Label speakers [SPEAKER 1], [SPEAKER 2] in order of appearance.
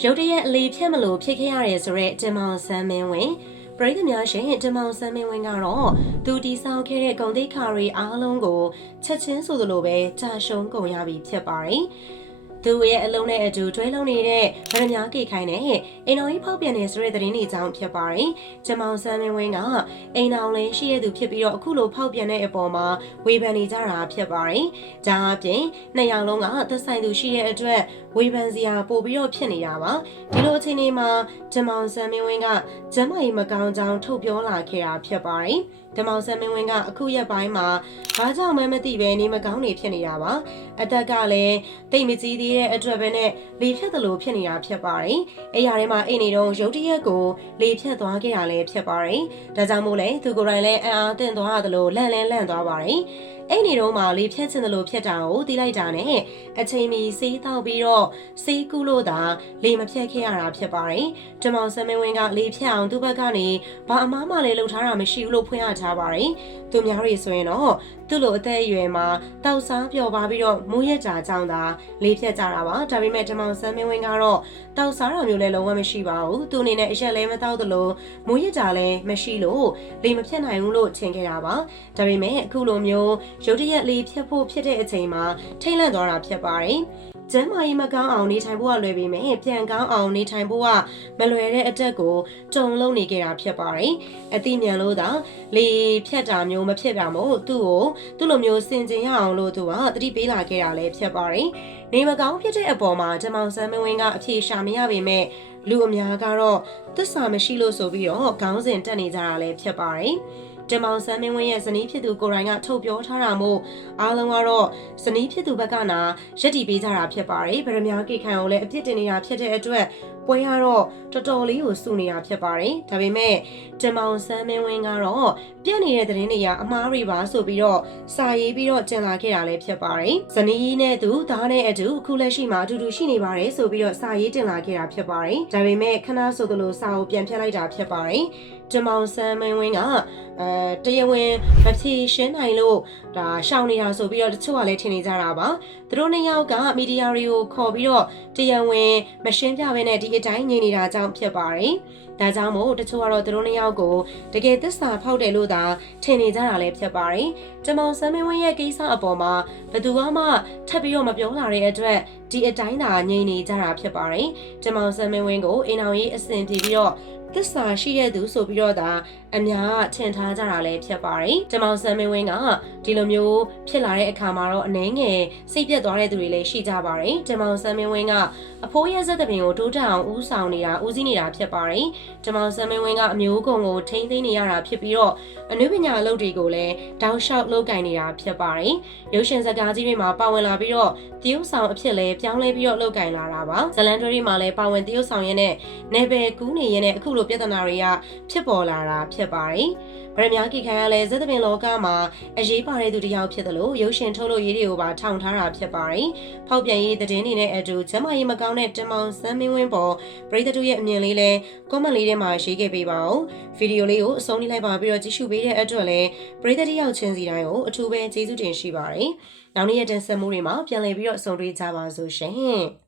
[SPEAKER 1] ရုတ်တရက်အလေးဖြတ်မလို့ဖြစ်ခဲ့ရတယ်ဆိုတော့တင်မောင်ဆန်းမင်းဝင်ပရိသတ်များရှင်တင်မောင်ဆန်းမင်းဝင်ကတော့သူတီဆောင်ခဲ့တဲ့ဂုံတိတ်ခါရီအားလုံးကိုချက်ချင်းဆိုသလိုပဲကြာရှုံးကုန်ရပြီဖြစ်ပါတယ် သူရဲ့အလုံးနဲ့အတူတွဲလုံးနေတဲ့ဗရမ ्या ကေခိုင်နဲ့အိမ်တော်ကြီးဖောက်ပြန်နေဆိုတဲ့သတင်းတွေကြောင့်ဖြစ်ပါတယ်။ကျမောင်ဆန်းမင်းဝင်းကအိမ်တော်လေးရှိရသူဖြစ်ပြီးတော့အခုလိုဖောက်ပြန်တဲ့အပေါ်မှာဝေဖန်နေကြတာဖြစ်ပါတယ်။ဒါအပြင်နှစ်ယောက်လုံးကသက်ဆိုင်သူရှိတဲ့အတွက်ဝေဖန်စရာပို့ပြီးတော့ဖြစ်နေတာပါ။ဒီလိုအခြေအနေမှာကျမောင်ဆန်းမင်းဝင်းကကျမကြီးမကောင်းကြောင်းထုတ်ပြောလာခဲ့တာဖြစ်ပါတယ်။ဓမ္မောင်ဆန်းမင်းဝင်းကအခုရက်ပိုင်းမှာဘာကြောင့်မှမသိပဲနေမကောင်းနေဖြစ်နေတာပါအသက်ကလည်းတိတ်မကြီးသေးတဲ့အတွက်ပဲနဲ့လေဖြတ်သလိုဖြစ်နေတာဖြစ်ပါတယ်အဲ့ရထဲမှာအိမ်နေတော့ရုတ်တရက်ကိုလေဖြတ်သွားခဲ့တာလည်းဖြစ်ပါတယ်ဒါကြောင့်မို့လဲသူကိုယ်တိုင်လည်းအံ့အားသင့်သွားသလိုလန့်လန့်လန့်သွားပါတယ် အဲ့နေတော့မှလေဖြတ်ချင်တယ်လို့ဖြတ်တာကိုတီးလိုက်တာနဲ့အချိန်မီစေးတောက်ပြီးတော့စေးကူးလို့သာလေမဖြတ်ခဲ့ရတာဖြစ်ပါတယ်။ဓမ္မောင်ဆမင်းဝင်းကလေဖြတ်အောင်သူ့ဘက်ကနေဘာအမားမှလည်းလှုပ်ထားတာမရှိဘူးလို့ဖွင့်ရထားပါတယ်။သူများတွေဆိုရင်တော့သူ့လိုအသက်အရွယ်မှာတောက်စားပျော်ပါပြီးတော့မူးရက်ကြကြောင်းသာလေဖြတ်ကြတာပါ။ဒါပေမဲ့ဓမ္မောင်ဆမင်းဝင်းကတော့တောက်စားတာမျိုးလည်းလုံးဝမရှိပါဘူး။သူအနေနဲ့အရက်လည်းမတောက်သလိုမူးရက်ကြလည်းမရှိလို့လေမဖြတ်နိုင်ဘူးလို့ထင်ခဲ့တာပါ။ဒါပေမဲ့အခုလိုမျိုးရုတ်တရက်လေးဖြတ်ဖို့ဖြစ်တဲ့အချိန်မှာထိတ်လန့်သွားတာဖြစ်ပါတယ်။ကျမ်းမာရေးမကောင်းအောင်နေထိုင်ဖို့ကလွယ်ပေမဲ့ပြန်ကောင်းအောင်နေထိုင်ဖို့ကမလွယ်တဲ့အတက်ကိုတုံလုံးနေခဲ့တာဖြစ်ပါတယ်။အတိမြန်လို့သာလေဖြတ်တာမျိုးမဖြစ်တာမို့သူ့ကိုသူ့လိုမျိုးစင်ကြင်ရအောင်လို့သူကတတိပေးလာခဲ့တာလည်းဖြစ်ပါတယ်။နေမကောင်းဖြစ်တဲ့အပေါ်မှာဂျမောင်ဆန်းမင်းဝင်းကအဖြေရှာမရပေမဲ့လူအများကတော့သစ္စာမရှိလို့ဆိုပြီးတော့ခေါင်းစဉ်တက်နေကြတာလည်းဖြစ်ပါတယ်။ တမောင်ဆန်းမင်းဝင်းရဲ့ဇနီးဖြစ်သူကိုရိုင်းကထုတ်ပြောထားတာမို့အားလုံးကတော့ဇနီးဖြစ်သူဘက်ကနာရက်တီပေးကြတာဖြစ်ပါတယ်ဗရမ ्या ကိခံကိုလည်းအပြစ်တင်နေတာဖြစ်တဲ့အတွက်ပွဲကတော့တော်တော်လေးကိုစုနေတာဖြစ်ပါတယ်ဒါပေမဲ့တမောင်ဆန်းမင်းဝင်းကတော့ပြက်နေတဲ့သတင်းတွေကအမှားတွေပါဆိုပြီးတော့စာရေးပြီးတော့ကျင်လာခဲ့တာလည်းဖြစ်ပါတယ်ဇနီးနဲ့သူသားနဲ့အတူအခုလက်ရှိမှာအတူတူရှိနေပါတယ်ဆိုပြီးတော့စာရေးတင်လာခဲ့တာဖြစ်ပါတယ်ဒါပေမဲ့ခဏဆိုသလိုစာကိုပြန်ဖြတ်လိုက်တာဖြစ်ပါတယ်တမောင်ဆန်းမင်းဝင်းကအဲတရားဝင်မဖြေရှင်းနိုင်လို့ဒါရှောင်နေတာဆိုပြီးတော့တချို့ကလည်းထင်နေကြတာပါသူတို့နှစ်ယောက်ကမီဒီယာတွေကိုခေါ်ပြီးတော့တရားဝင်မရှင်းပြဘဲနဲ့ဒီအတိုင်းညင်နေတာကြောင့်ဖြစ်ပါတယ်ဒါကြောင့်မို့တချို့ကတော့သူတို့နှစ်ယောက်ကိုတကယ်သစ္စာဖောက်တယ်လို့သာထင်နေကြတာလည်းဖြစ်ပါတယ်။ကျမောင်ဆမ်းမင်းဝင်းရဲ့ကိစ္စအပေါ်မှာဘယ်သူမှထပ်ပြီးတော့မပြောလာတဲ့အတွက်ဒီအတိုင်းသာငြိမ်နေကြတာဖြစ်ပါတယ်။ကျမောင်ဆမ်းမင်းဝင်းကိုအိမ်အောင်ရေးအစဉ်ပြေပြီးတော့သစ္စာရှိတဲ့သူဆိုပြီးတော့ဒါအများကထင်ထားကြတာလည်းဖြစ်ပါတယ်။ကျမောင်ဆမ်းမင်းဝင်းကဒီလိုမျိုးဖြစ်လာတဲ့အခါမှာတော့အနှဲငယ်စိတ်ပြတ်သွားတဲ့သူတွေလည်းရှိကြပါတယ်။ကျမောင်ဆမ်းမင်းဝင်းကအဖိုးရဲ့ဇက်သပင်ကိုတိုးတက်အောင်ဦးဆောင်နေတာဦးစီးနေတာဖြစ်ပါတယ်။ကျမောင်ဆမ်းမင်းဝင်းကအမျိုးကုံကိုထိမ့်သိမ်းနေရတာဖြစ်ပြီးတော့အနုပညာအလုပ်တွေကိုလည်းတောက်လျှောက်လုပ်ကင်နေတာဖြစ်ပါတယ်။ရုပ်ရှင်ဇာတ်ကားကြီးတွေမှာပါဝင်လာပြီးတော့တရုတ်ဆောင်အဖြစ်လဲပြောင်းလဲပြီးတော့လုပ်ကင်လာတာပါ။ဇလန်တွဲတွေမှာလည်းပါဝင်တရုတ်ဆောင်ရင်းနဲ့နေပယ်ကူးနေရင်းနဲ့အခုလိုပြဿနာတွေကဖြစ်ပေါ်လာတာဖြစ်ပါတယ်။ဗရမ ्या ကိခံကလည်းဇက်သပင်လောကမှာအရေးပါတဲ့သူတစ်ယောက်ဖြစ်တယ်လို့ရုပ်ရှင်ထုတ်လို့ရေးတွေကိုပါထောင်ထားတာဖြစ်ပါတယ်။ဖောက်ပြန်ရေးသတင်းတွေနဲ့အတူကျမကြီးမကောင်းတဲ့တင်မောင်စမ်းမင်းဝင်းပေါ်ပရိသတ်တို့ရဲ့အမြင်လေးလဲ comment လေးထဲမှာရေးခဲ့ပေးပါဦး။ဗီဒီယိုလေးကိုအဆုံးလေးလိုက်ပါပြီးတော့ကြည့်ရှုပေးတဲ့အတွက်လည်းပရိသတ်တယောက်ချင်းစီတိုင်းကိုအထူးပဲကျေးဇူးတင်ရှိပါတယ်။နောက်နေ့ရက်တင်ဆက်မှုတွေမှာပြန်လည်ပြီးတော့ဆုံတွေ့ကြပါစို့ရှင်။